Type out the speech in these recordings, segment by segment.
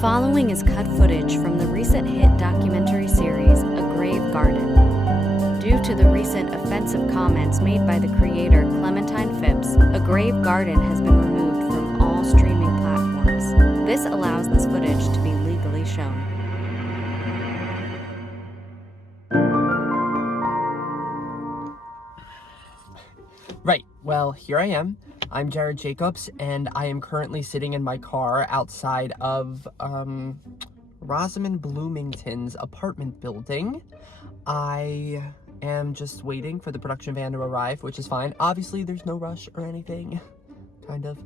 following is cut footage from the recent hit documentary series, A Grave Garden. Due to the recent offensive comments made by the creator Clementine Phipps, A Grave Garden has been removed from all streaming platforms. This allows this footage to be legally shown. Right, well, here I am. I'm Jared Jacobs, and I am currently sitting in my car outside of, Rosamond Bloomington's apartment building. I am just waiting for the production van to arrive, which is fine. Obviously, there's no rush or anything, kind of.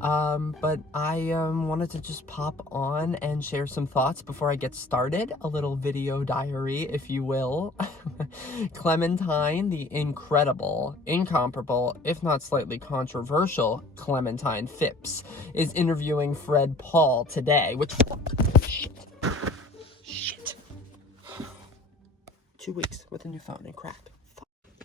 But I wanted to just pop on and share some thoughts before I get started. A little video diary, if you will. Clementine, the incredible, incomparable, if not slightly controversial Clementine Phipps, is interviewing Fred Paul today, which... Shit. 2 weeks with a new phone and crap.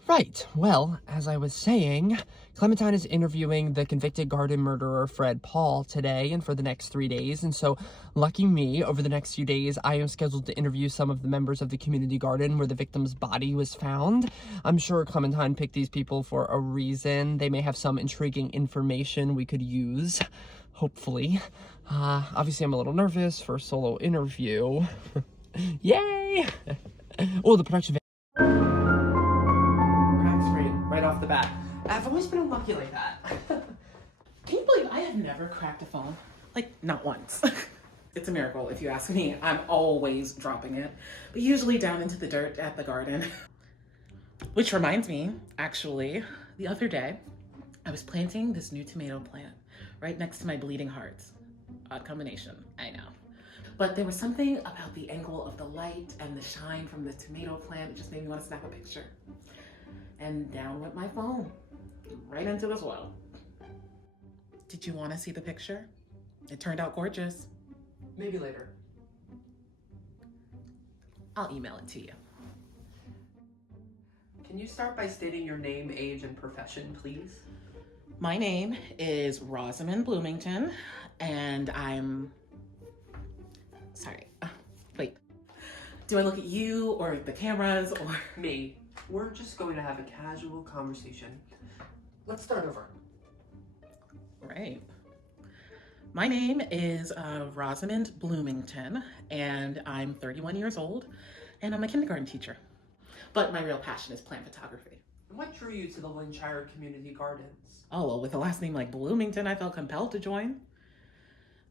Right, well, as I was saying, Clementine is interviewing the convicted garden murderer Fred Paul today and for the next 3 days, and so, lucky me, over the next few days, I am scheduled to interview some of the members of the community garden where the victim's body was found. I'm sure Clementine picked these people for a reason. They may have some intriguing information we could use, hopefully. Obviously, I'm a little nervous for a solo interview. Yay! Oh, the production right off the bat. I've always been unlucky like that. Can you believe I have never cracked a phone? Like, not once. It's a miracle, if you ask me. I'm always dropping it, but usually down into the dirt at the garden. Which reminds me, actually, the other day, I was planting this new tomato plant right next to my bleeding hearts. Odd combination, I know. But there was something about the angle of the light and the shine from the tomato plant. It just made me want to snap a picture. And down went my phone, right into this well. Did you want to see the picture? It turned out gorgeous. Maybe later. I'll email it to you. Can you start by stating your name, age, and profession, please? My name is Rosamond Bloomington, and I'm... Sorry, wait. Do I look at you, or the cameras, or... Me. We're just going to have a casual conversation. Let's start over. Right. My name is Rosamond Bloomington, and I'm 31 years old, and I'm a kindergarten teacher. But my real passion is plant photography. What drew you to the Lynchshire Community Gardens? Oh, well, with a last name like Bloomington, I felt compelled to join.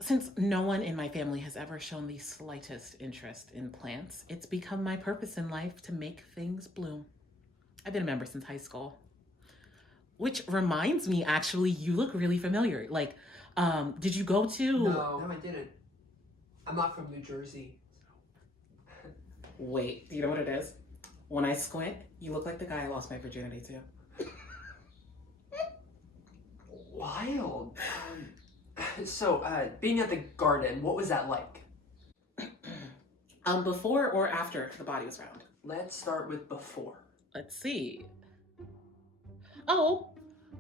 Since no one in my family has ever shown the slightest interest in plants, it's become my purpose in life to make things bloom. I've been a member since high school. Which reminds me, actually, you look really familiar. Like, did you go to... No, I didn't. I'm not from New Jersey. Wait, do you know what it is? When I squint, you look like the guy I lost my virginity to. Wild. So, being at the garden, what was that like? Before or after the body was found? Let's start with before. Let's see. Oh,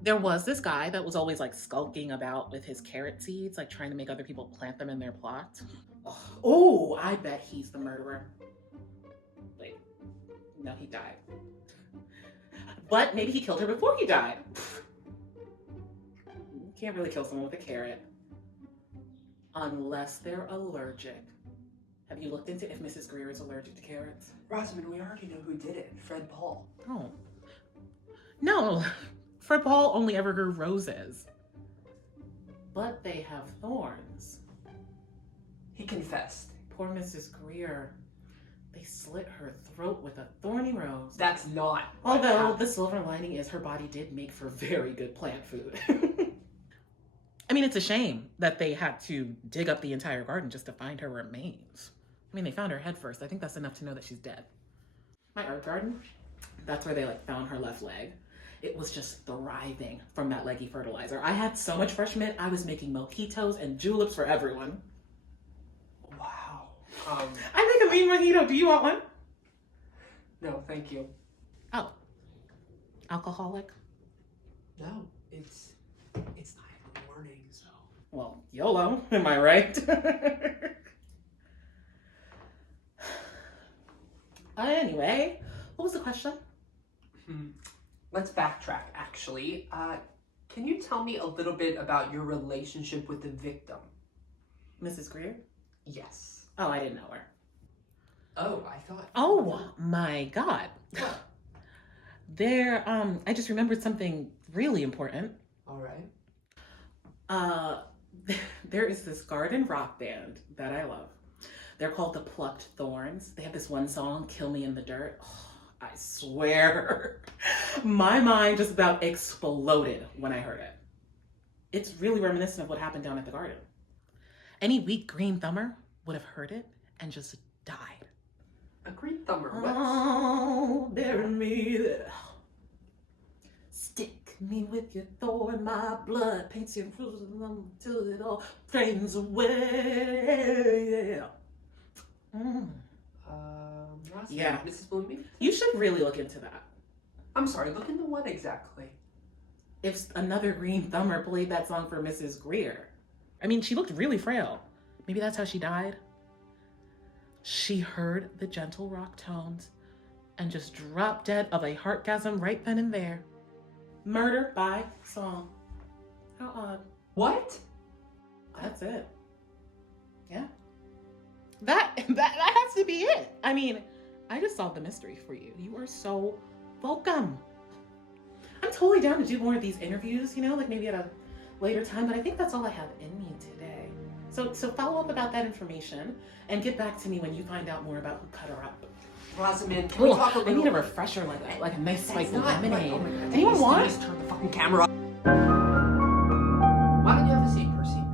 there was this guy that was always like skulking about with his carrot seeds, like trying to make other people plant them in their plots. Oh, I bet he's the murderer. Wait, no, he died. But maybe he killed her before he died. You can't really kill someone with a carrot. Unless they're allergic. Have you looked into if Mrs. Greer is allergic to carrots? Rosamond, we already know who did it. Fred Paul. Oh. No, Fred Paul only ever grew roses. But they have thorns. He confessed. Poor Mrs. Greer. They slit her throat with a thorny rose. That's not. Although the silver lining is her body did make for very good plant food. I mean, it's a shame that they had to dig up the entire garden just to find her remains. I mean, they found her head first. I think that's enough to know that she's dead. My art garden, that's where they found her left leg. It was just thriving from that leggy fertilizer. I had so much fresh mint, I was making mojitos and juleps for everyone. Wow. I make a mean mojito. Do you want one? No, thank you. Oh. Alcoholic? No, it's not even morning, so... Well, YOLO, am I right? Anyway, what was the question? Let's backtrack, actually. Can you tell me a little bit about your relationship with the victim? Mrs. Greer? Yes. Oh, I didn't know her. Oh, I thought... Oh my God. I just remembered something really important. All right. There is this garden rock band that I love. They're called the Plucked Thorns. They have this one song, Kill Me in the Dirt. Oh, I swear, my mind just about exploded when I heard it. It's really reminiscent of what happened down at the garden. Any weak green thumber would have heard it and just died. A green thumber, what? Oh, bury me there. Stick me with your thorn, my blood paints your bruises till it all drains away. Yeah. Mrs. Blooming? You should really look into that. I'm sorry, look into what exactly? If another green thumber played that song for Mrs. Greer. I mean, she looked really frail. Maybe that's how she died. She heard the gentle rock tones and just dropped dead of a heartgasm right then and there. Murder by song. How odd. What? That's it. Yeah. That has to be it. I mean, I just solved the mystery for you. You are so welcome. I'm totally down to do more of these interviews, like maybe at a later time, but I think that's all I have in me today. So follow up about that information and get back to me when you find out more about who cut her up. Rosamund, can we talk a little... I need a refresher like a nice spike of lemonade. Oh my God, Anyone want? Just turn the fucking camera off. Why don't you have a seat, Percy?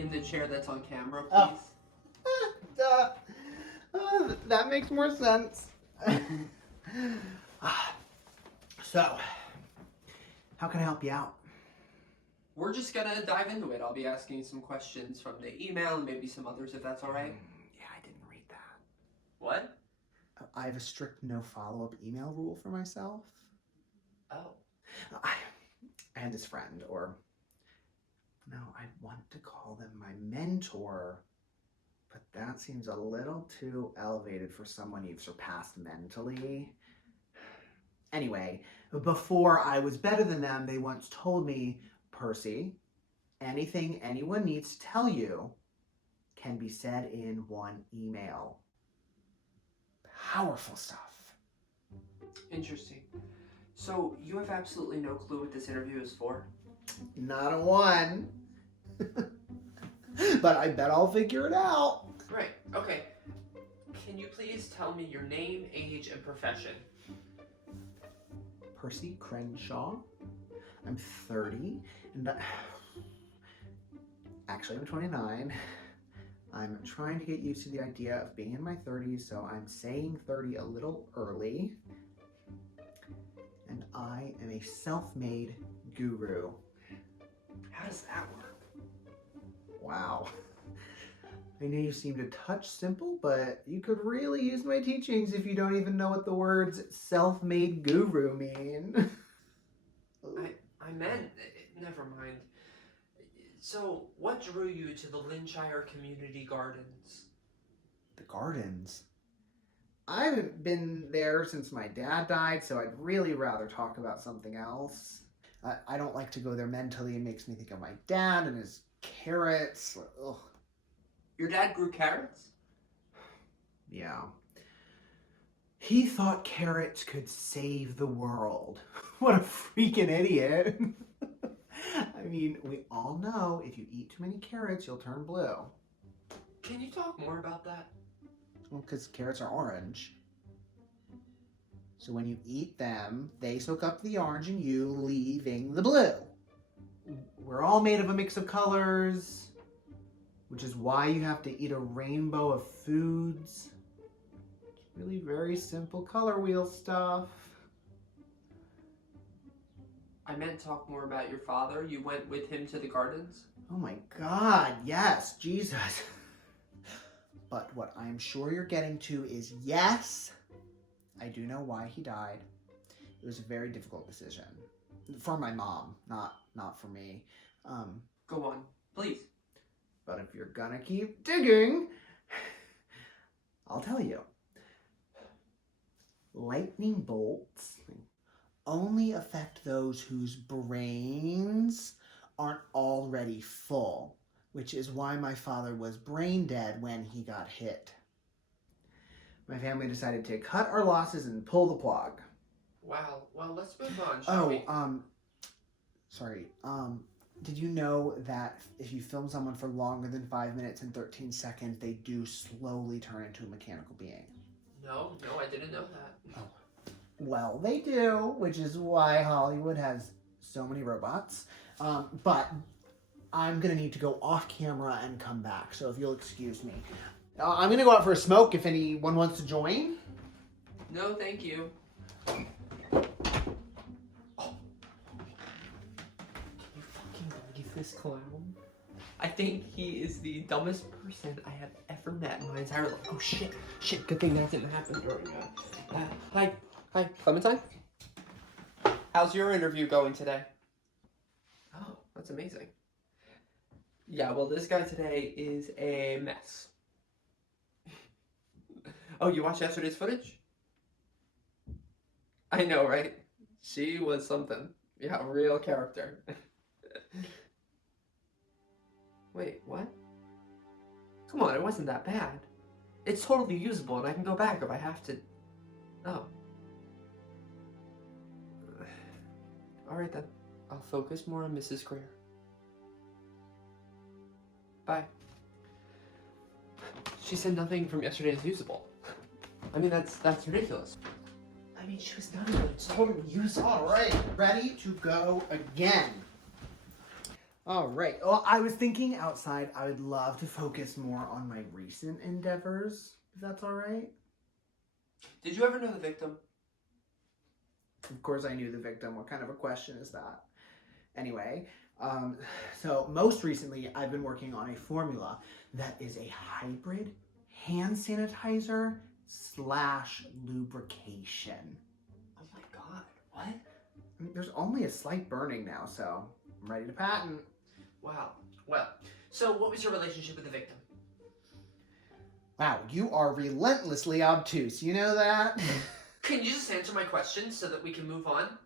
In the chair that's on camera, please. That makes more sense. So, how can I help you out? We're just gonna dive into it. I'll be asking some questions from the email and maybe some others if that's all right. Yeah, I didn't read that. What? I have a strict no follow-up email rule for myself. Oh. I had this friend, or no, I want to call them my mentor, but that seems a little too elevated for someone you've surpassed mentally. Anyway, before I was better than them, they once told me, Percy, anything anyone needs to tell you can be said in one email. Powerful stuff. Interesting. So, you have absolutely no clue what this interview is for? Not a one. But I bet I'll figure it out. Right, okay. Can you please tell me your name, age, and profession? Percy Crenshaw. I'm 30, and actually I'm 29. I'm trying to get used to the idea of being in my 30s, so I'm saying 30 a little early. And I am a self-made guru. How does that work? Wow. I know you seem to touch simple, but you could really use my teachings if you don't even know what the words self-made guru mean. I meant, never mind. So, what drew you to the Linshire Community Gardens? The gardens? I haven't been there since my dad died, so I'd really rather talk about something else. I don't like to go there mentally. It makes me think of my dad and his carrots. Ugh. Your dad grew carrots? Yeah. He thought carrots could save the world. What a freaking idiot. I mean, we all know if you eat too many carrots, you'll turn blue. Can you talk more about that? Well, because carrots are orange. So when you eat them, they soak up the orange in you, leaving the blue. We're all made of a mix of colors, which is why you have to eat a rainbow of foods. It's really very simple color wheel stuff. I meant talk more about your father. You went with him to the gardens? Oh my God, yes, Jesus. But what I'm sure you're getting to is yes, I do know why he died. It was a very difficult decision. For my mom, not for me. Go on, please. But if you're gonna keep digging, I'll tell you. Lightning bolts only affect those whose brains aren't already full, which is why my father was brain dead when he got hit. My family decided to cut our losses and pull the plug. Wow. Well, let's move on, shall we? Sorry. Did you know that if you film someone for longer than 5 minutes and 13 seconds, they do slowly turn into a mechanical being? No, I didn't know that. Oh. Well, they do, which is why Hollywood has so many robots. But I'm going to need to go off camera and come back, so if you'll excuse me. I'm going to go out for a smoke if anyone wants to join. No, thank you. This clown. I think he is the dumbest person I have ever met in my entire life. Oh shit, good thing that didn't happen during hi, Clementine? How's your interview going today? Oh, that's amazing. Yeah, well, this guy today is a mess. Oh, you watched yesterday's footage? I know, right? She was something. Yeah, a real character. Wait, what? Come on, it wasn't that bad. It's totally usable and I can go back if I have to. Oh. Alright then. I'll focus more on Mrs. Greer. Bye. She said nothing from yesterday is usable. I mean, that's ridiculous. I mean, she was not even totally usable. Alright, ready to go again. All right. Well, I was thinking outside I would love to focus more on my recent endeavors, if that's all right. Did you ever know the victim? Of course I knew the victim. What kind of a question is that? Anyway, so most recently I've been working on a formula that is a hybrid hand sanitizer / lubrication. Oh my god, what? I mean, there's only a slight burning now, so I'm ready to patent. Wow. Well, so what was your relationship with the victim? Wow, you are relentlessly obtuse. You know that? Can you just answer my question so that we can move on?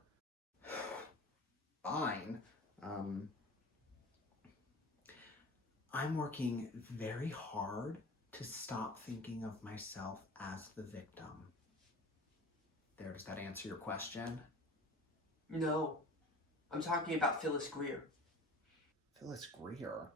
Fine. I'm working very hard to stop thinking of myself as the victim. There, does that answer your question? No. I'm talking about Phyllis Greer. Phyllis Greer?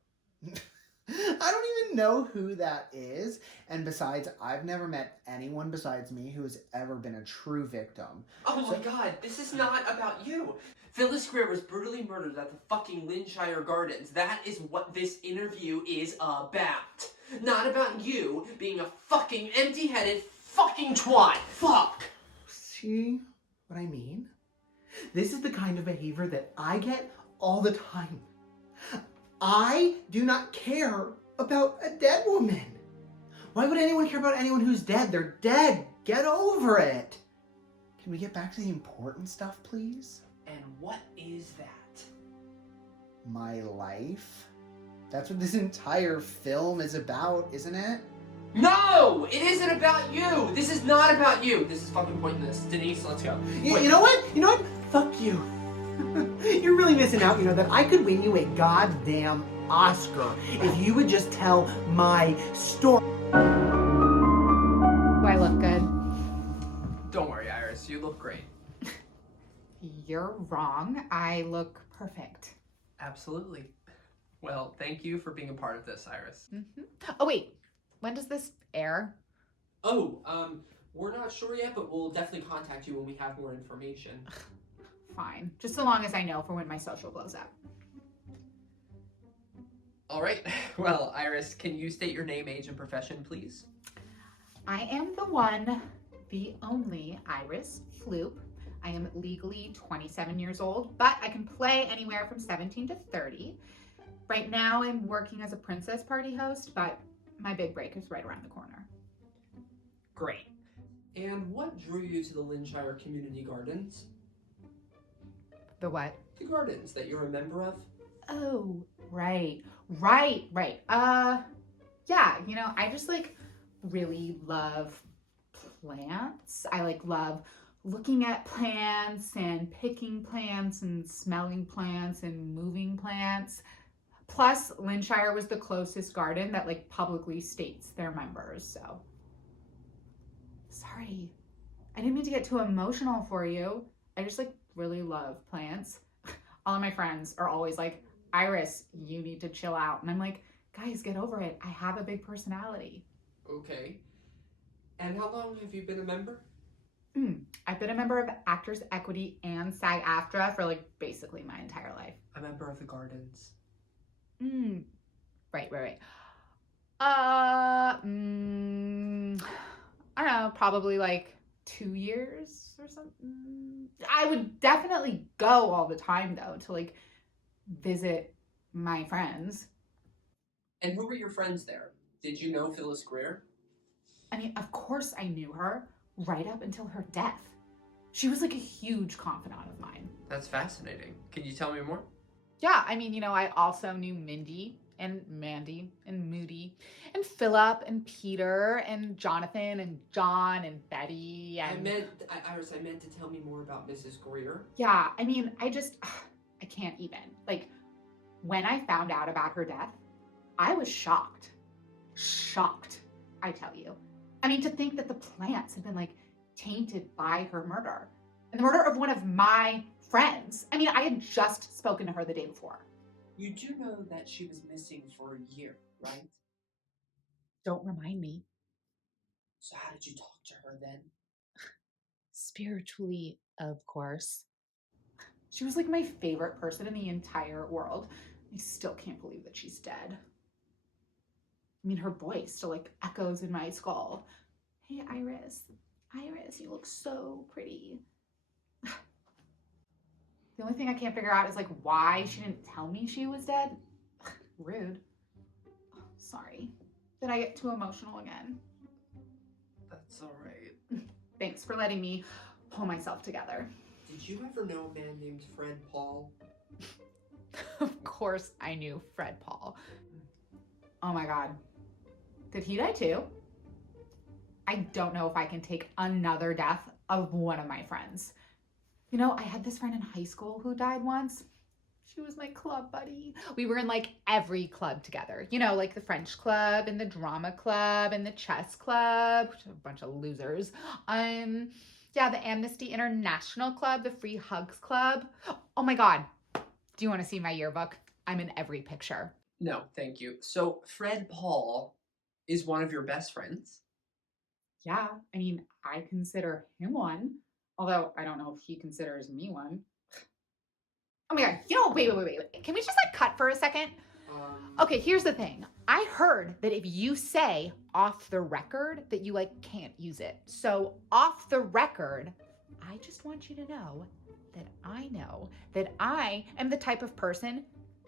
I don't even know who that is. And besides, I've never met anyone besides me who has ever been a true victim. Oh my god, this is not about you. Phyllis Greer was brutally murdered at the fucking Linshire Gardens. That is what this interview is about. Not about you being a fucking empty-headed fucking twat. Fuck! See what I mean? This is the kind of behavior that I get all the time. I do not care about a dead woman. Why would anyone care about anyone who's dead? They're dead. Get over it. Can we get back to the important stuff, please? And what is that? My life? That's what this entire film is about, isn't it? No! It isn't about you! This is not about you! This is fucking pointless. Denise, let's go. You know what? You know what? Fuck you. You're really missing out, you know, that I could win you a goddamn Oscar if you would just tell my story. Do I look good? Don't worry, Iris. You look great. You're wrong. I look perfect. Absolutely. Well, thank you for being a part of this, Iris. Oh, wait. When does this air? Oh, we're not sure yet, but we'll definitely contact you when we have more information. Fine. Just so long as I know for when my social blows up. All right. Well, Iris, can you state your name, age, and profession, please? I am the one, the only Iris Floop. I am legally 27 years old, but I can play anywhere from 17 to 30. Right now, I'm working as a princess party host, but my big break is right around the corner. Great. And what drew you to the Linshire Community Gardens? The what? The gardens that you're a member of? Oh, Right. Yeah, you know, I just like really love plants. I like love looking at plants and picking plants and smelling plants and moving plants. Plus, Linshire was the closest garden that like publicly states their members, so. Sorry. I didn't mean to get too emotional for you. I just like really love plants. All of my friends are always like, Iris, you need to chill out. And I'm like, guys, get over it. I have a big personality. Okay. And how long have you been a member? I've been a member of Actors Equity and SAG-AFTRA for like basically my entire life. A member of the Gardens. Right. I don't know, probably like 2 years or something. I would definitely go all the time though to like visit my friends. And who were your friends there? Did you know Phyllis Greer? I mean, of course I knew her right up until her death. She was like a huge confidant of mine. That's fascinating. Can you tell me more? Yeah, I mean, you know, I also knew Mindy and Mandy and Moody and Philip and Peter and Jonathan and John and Betty and... Iris, I meant to tell me more about Mrs. Greer. Yeah, I mean, I can't even. Like, when I found out about her death, I was shocked. Shocked, I tell you. I mean, to think that the plants had been, like, tainted by her murder. And the murder of one of my friends. I mean, I had just spoken to her the day before. You do know that she was missing for a year, right? Don't remind me. So how did you talk to her then? Spiritually, of course. She was like my favorite person in the entire world. I still can't believe that she's dead. I mean, her voice still like echoes in my skull. Hey, Iris, you look so pretty. The only thing I can't figure out is like why she didn't tell me she was dead. Rude. Sorry. Did I get too emotional again? That's all right. Thanks for letting me pull myself together. Did you ever know a man named Fred Paul? Of course I knew Fred Paul. Oh my God. Did he die too? I don't know if I can take another death of one of my friends. You know, I had this friend in high school who died once. She was my club buddy. We were in like every club together. You know, like the French club and the drama club and the chess club, which are a bunch of losers. Yeah, the Amnesty International Club, the Free Hugs Club. Oh my God. Do you want to see my yearbook? I'm in every picture. No, thank you. So Fred Paul is one of your best friends? Yeah, I mean, I consider him one. Although I don't know if he considers me one. Oh my God, you know, wait. Can we just like cut for a second? Okay, here's the thing. I heard that if you say off the record that you like can't use it. So off the record, I just want you to know that I am the type of person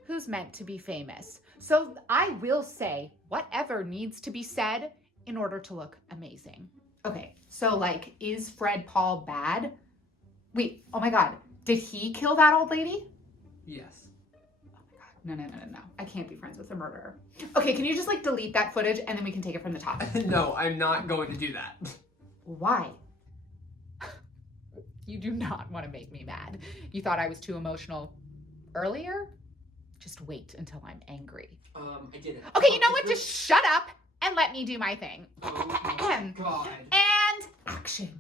who's meant to be famous. So I will say whatever needs to be said in order to look amazing. Okay, so like, is Fred Paul bad? Wait, oh my God, did he kill that old lady? Yes. Oh my God, no. I can't be friends with a murderer. Okay, can you just like delete that footage and then we can take it from the top? No, I'm not going to do that. Why? You do not want to make me mad. You thought I was too emotional earlier? Just wait until I'm angry. I didn't. Okay, you know what? Just shut up and let me do my thing. Oh my God. And action.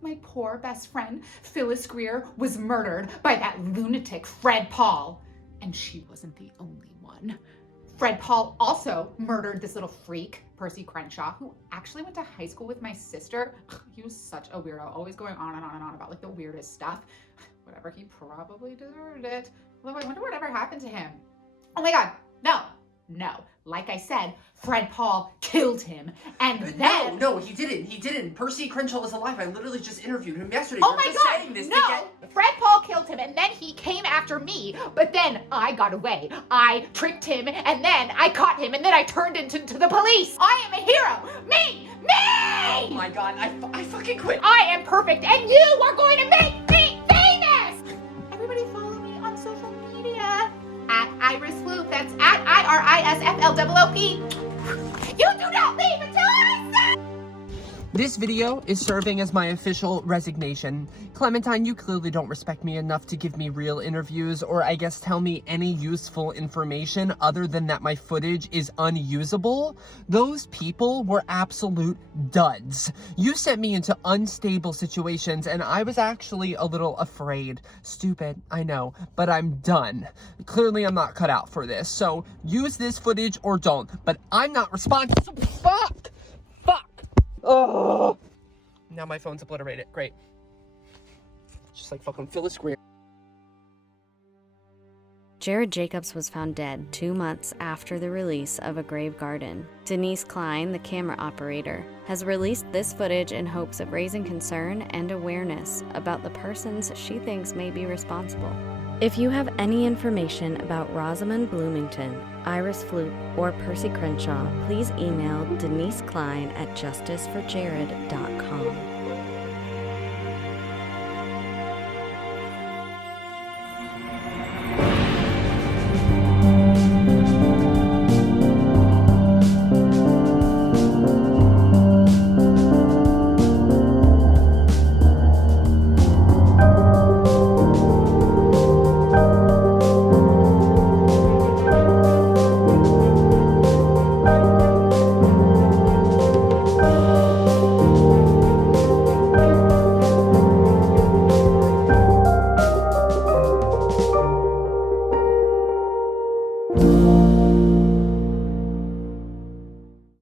My poor best friend, Phyllis Greer, was murdered by that lunatic Fred Paul. And she wasn't the only one. Fred Paul also murdered this little freak, Percy Crenshaw, who actually went to high school with my sister. He was such a weirdo, always going on and on about like the weirdest stuff. Whatever, he probably deserved it. Although I wonder whatever happened to him. Oh my God, no. Like I said, Fred Paul killed him, and then... No, he didn't. Percy Crenshaw is alive. I literally just interviewed him yesterday. Oh my God, no! Fred Paul killed him, and then he came after me, but then I got away. I tricked him, and then I caught him, and then I turned into the police. I am a hero. Me! Oh my God, I fucking quit. I am perfect, and you are going to make me famous! Everybody follow me social media at Iris Floop. That's at IRISFLOOP. You do not leave until I say. This video is serving as my official resignation. Clementine, you clearly don't respect me enough to give me real interviews, or I guess tell me any useful information other than that my footage is unusable. Those people were absolute duds. You sent me into unstable situations, and I was actually a little afraid. Stupid, I know, but I'm done. Clearly I'm not cut out for this, so use this footage or don't, but I'm not responsible. Fuck! Oh! Now my phone's obliterated. Great. Just like fucking Phyllis Greer. Jared Jacobs was found dead 2 months after the release of A Grave Garden. Denise Klein, the camera operator, has released this footage in hopes of raising concern and awareness about the persons she thinks may be responsible. If you have any information about Rosamund Bloomington, Iris Floop, or Percy Crenshaw, please email Denise Klein at justiceforjared.com.